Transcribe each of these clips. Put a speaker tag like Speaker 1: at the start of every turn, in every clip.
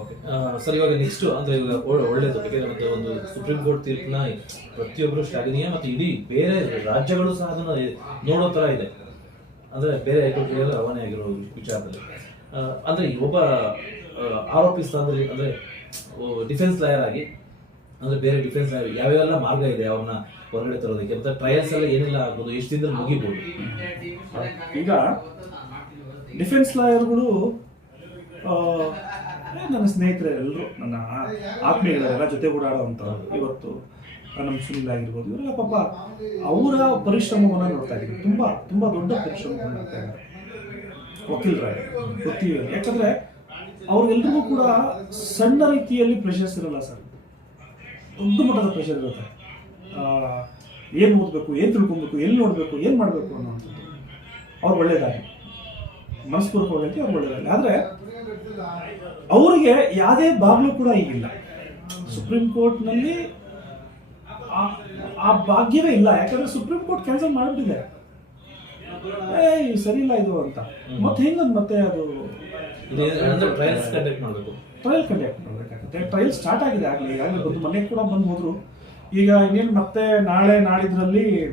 Speaker 1: Okay sir, ಇವಾಗ next ಅಂದ್ರೆ ಇವಾಗ ಒಳ್ಳೆ ಒಳ್ಳೇದು ಯಾಕಂದ್ರೆ ಮತ್ತೆ ಒಂದು ಸುಪ್ರೀಂ ಕೋರ್ಟ್ ತೀರ್ಪನ್ನ ಪ್ರತಿಯೊಬ್ಬರು ಶ್ಲಾಘನೀಯ ಮತ್ತು ಇಡೀ ಬೇರೆ ರಾಜ್ಯಗಳು ಸಹ ಅದನ್ನ ನೋಡೋ ತರ ಇದೆ. ಅಂದ್ರೆ ಬೇರೆ ಹೈಕೋರ್ಟ್ಗೆ ರವಾನೆ ಆಗಿರೋ ವಿಚಾರದಲ್ಲಿ. ಅಂದ್ರೆ ಒಬ್ಬ ಆರೋಪಿ ಸ್ಥಾನದಲ್ಲಿ ಅಂದ್ರೆ ಅಂದ್ರೆ ಡಿಫೆನ್ಸ್ ಲಾಯರ್ ಆಗಿ, ಅಂದ್ರೆ ಬೇರೆ ಡಿಫೆನ್ಸ್ ಲಾಯರ್ ಯಾವ್ಯಾವೆಲ್ಲ ಮಾರ್ಗ ಇದೆ ಅವನ್ನ ಹೊರಗಡೆ ತರೋದಕ್ಕೆ? ಮತ್ತೆ ಟ್ರಯಲ್ಸ್ ಎಲ್ಲ ಏನೆಲ್ಲ ಆಗ್ಬೋದು? ಎಷ್ಟು ದಿನದಲ್ಲಿ ಮುಗಿಬೋದು?
Speaker 2: ಈಗ ಡಿಫೆನ್ಸ್ ಲಾಯರ್ಗಳು ನನ್ನ ಸ್ನೇಹಿತರೆ ಎಲ್ಲರೂ ನನ್ನ ಆತ್ಮೀಯರೆಲ್ಲ ಜೊತೆ ಓಡಾಡುವಂಥವ್ರು ಇವತ್ತು ನಮ್ಮ ಸುನಿಲ್ ಆಗಿರ್ಬೋದು, ಇವರೆಲ್ಲ ಪಾಪ ಅವರ ಪರಿಶ್ರಮವನ್ನು ನೋಡ್ತಾ ಇದ್ದೀವಿ ತುಂಬ ತುಂಬ ದೊಡ್ಡ ಪರಿಶ್ರಮವನ್ನು ನೋಡ್ತಾ ಇದ್ದಾರೆ. ವಕೀಲರಾಗಿ ಗೊತ್ತೀವಿ ಯಾಕಂದ್ರೆ ಅವ್ರಿಗೆಲ್ರಿಗೂ ಕೂಡ ಸಣ್ಣ ರೀತಿಯಲ್ಲಿ ಪ್ರೆಷರ್ಸ್ ಇರಲ್ಲ ಸರ್. ದೊಡ್ಡ ಮಟ್ಟದ ಪ್ರೆಷರ್ ಇರುತ್ತೆ. ಏನು ಓದಬೇಕು, ಏನು ತಿಳ್ಕೊಬೇಕು ಎಲ್ಲಿ ನೋಡಬೇಕು, ಏನು ಮಾಡಬೇಕು ಅನ್ನೋವಂಥದ್ದು. ಅವ್ರು ಒಳ್ಳೇದಾಗಿ ಮನಸ್ಪೂರ್ವಕ ಒಳ್ಳೆಯಕ್ಕೆ ಅವ್ರು ಆದರೆ ಅವರಿಗೆ ಯಾವುದೇ ಬಾಗ್ಲು ಕೂಡ ಈಗಿಲ್ಲ. ಸುಪ್ರೀಂ ಕೋರ್ಟ್ನಲ್ಲಿ ಆ- ಆ ಭಾಗ್ಯವೇ ಇಲ್ಲ. ಯಾಕಂದ್ರೆ ಸುಪ್ರೀಂ ಕೋರ್ಟ್ ಕ್ಯಾನ್ಸಲ್ ಮಾಡಿಬಿಟ್ಟಿದೆ. ಏಯ್ ಸರಿ ಇಲ್ಲ ಇದು ಅಂತ. ಮತ್ತೆ ಹೆಂಗಂದ್ ಮತ್ತೆ ಅದು
Speaker 1: ಟ್ರಯಲ್ಸ್ ಕಂಡಕ್ಟ್ ಮಾಡಬೇಕು
Speaker 2: ಟ್ರಯಲ್ ಕಂಡಕ್ಟ್ ಮಾಡಬೇಕಾಗುತ್ತೆ. ಟ್ರಯಲ್ ಸ್ಟಾರ್ಟ್ ಆಗಿದೆ ಆಗಲಿ. ಈಗಾಗಲೇ ಬಂದು ಮನೆಗೆ ಕೂಡ ಬಂದು ಹೋದ್ರು. ಈಗ ಇನ್ನೇನು ಮತ್ತೆ ನಾಳೆ ನಾಡಿದ್ರಲ್ಲಿ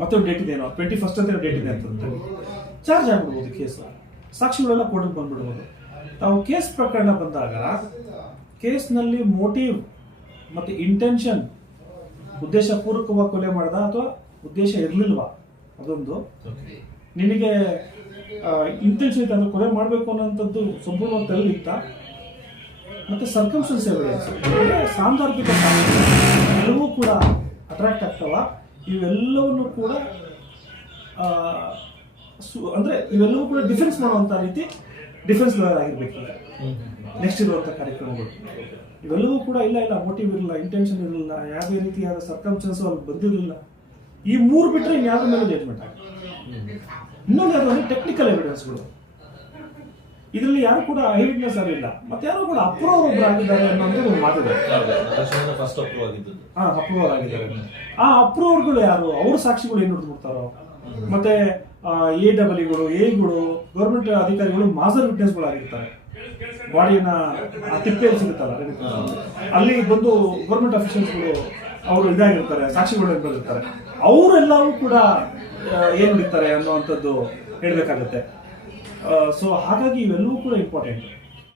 Speaker 2: ಮತ್ತೆ ಡೇಟ್ ಇದೆ ಏನೋ. ಟ್ವೆಂಟಿ ಫಸ್ಟ್ ಅಂತ ಡೇಟ್ ಇದೆ ಅಂತಂದ್ರೆ ಚಾರ್ಜ್ ಆಗ್ಬಿಡ್ಬೋದು ಕೇಸ್ ಸಾಕ್ಷಿಗಳೆಲ್ಲ ಕೋರ್ಟಿಗೆ ಬಂದ್ಬಿಡ್ಬೋದು. ತಾವು ಕೇಸ್ ಪ್ರಕರಣ ಬಂದಾಗ ಕೇಸ್ನಲ್ಲಿ ಮೋಟಿವ್ ಮತ್ತು ಇಂಟೆನ್ಷನ್ ಉದ್ದೇಶಪೂರ್ವಕವಾಗಿ ಕೊಲೆ ಮಾಡ್ದ ಅಥವಾ ಉದ್ದೇಶ ಇರಲಿಲ್ವಾ? ಅದೊಂದು. ನಿನಗೆ ಇಂಟೆನ್ಷನ್ ಇತ್ತು ಅಂದ್ರೆ ಕೊಲೆ ಮಾಡಬೇಕು ಅನ್ನೋಂಥದ್ದು ಸಂಪೂರ್ಣವಾಗಿ ತೆರಳಿತ್ತ ಮತ್ತು ಸರ್ಕಮ್ಸ್ಟೆನ್ಸ್ ಎವಿಡೆನ್ಸ್ ಸಾಂದರ್ಭಿಕ ಎಲ್ಲವೂ ಕೂಡ ಅಟ್ರಾಕ್ಟ್ ಆಗ್ತಾವ. ಇವೆಲ್ಲವನ್ನು ಕೂಡ ಸು- ಅಂದ್ರೆ ಇವೆಲ್ಲವೂ ಕೂಡ ಡಿಫೆನ್ಸ್ ಮಾಡುವಂತ ರೀತಿ ಡಿಫೆನ್ಸ್ ಲಾಯರ್ ಆಗಿರ್ಬೇಕು. ನೆಕ್ಸ್ಟ್ ಇರುವಂತ ಕಾರ್ಯಕ್ರಮಗಳು. ಇವೆಲ್ಲವೂ ಕೂಡ ಇಲ್ಲ ಇಲ್ಲ ಮೋಟಿವ್ ಇರಲಿಲ್ಲ ಇಂಟೆನ್ಷನ್ ಇರಲಿಲ್ಲ, ಯಾವುದೇ ರೀತಿಯಾದ ಸರ್ಕಮ್ಸ್ಟೆನ್ಸ್ ಅಲ್ಲಿ ಬಂದಿರಲಿಲ್ಲ. ಈ ಮೂರು ಬಿಟ್ಟರೆ ಇನ್ಯಾವುದ್ರ ಮೇಲೆ ಜಡ್ಜ್ಮೆಂಟ್ ಆಗುತ್ತೆ ಇನ್ನೊಂದು ಅಂದ್ರೆ ಟೆಕ್ನಿಕಲ್ ಎವಿಡೆನ್ಸ್ಗಳು ಇದರಲ್ಲಿ ಯಾರು ಕೂಡ ಐ ವಿಟ್ನೆಸ್ ಆಗಿಲ್ಲ ಮತ್ತೆ ಯಾರು ಕೂಡ ಅಪ್ರೂವರ್ ಒಬ್ರು ಆಗಿದ್ದಾರೆ ಅನ್ನೋದು ಒಂದು
Speaker 1: ಆಗಿದ್ದು
Speaker 2: ಹಾ, ಅಪ್ರೂವರ್ ಆಗಿದ್ದಾರೆ. ಆ ಅಪ್ರೂವರ್ಗಳು ಯಾರು? ಅವ್ರ ಸಾಕ್ಷಿಗಳು ಏನು ಹುಡ್ಕೊಡ್ತಾರೋ ಮತ್ತೆ ಎ ಡಬ್ಲ್ಯೂಗಳು ಎಗಳು ಗೌರ್ಮೆಂಟ್ ಅಧಿಕಾರಿಗಳು ಮಾಸರ್ ವಿಟ್ನೆಸ್ಗಳಾಗಿರ್ತಾರೆ. ಬಾಡಿಯನ್ನ ಆ ತಿಪ್ಪೆಯಲ್ಲಿ ಸಿಗುತ್ತಲ್ಲ ಅಲ್ಲಿ ಬಂದು ಗೌರ್ಮೆಂಟ್ ಅಫಿಷಿಯಲ್ಸ್ಗಳು ಅವರು ಇದಾಗಿರ್ತಾರೆ ಸಾಕ್ಷಿಗಳು ಬಂದಿರ್ತಾರೆ. ಅವರೆಲ್ಲವೂ ಕೂಡ ಏನು ಏನ್ ಹಿಡಿತಾರೆ ಅನ್ನುವಂಥದ್ದು ಹೇಳಬೇಕಾಗುತ್ತೆ. ಸೊ ಹಾಗಾಗಿ ಇವೆಲ್ಲವೂ ಕೂಡ ಇಂಪಾರ್ಟೆಂಟ್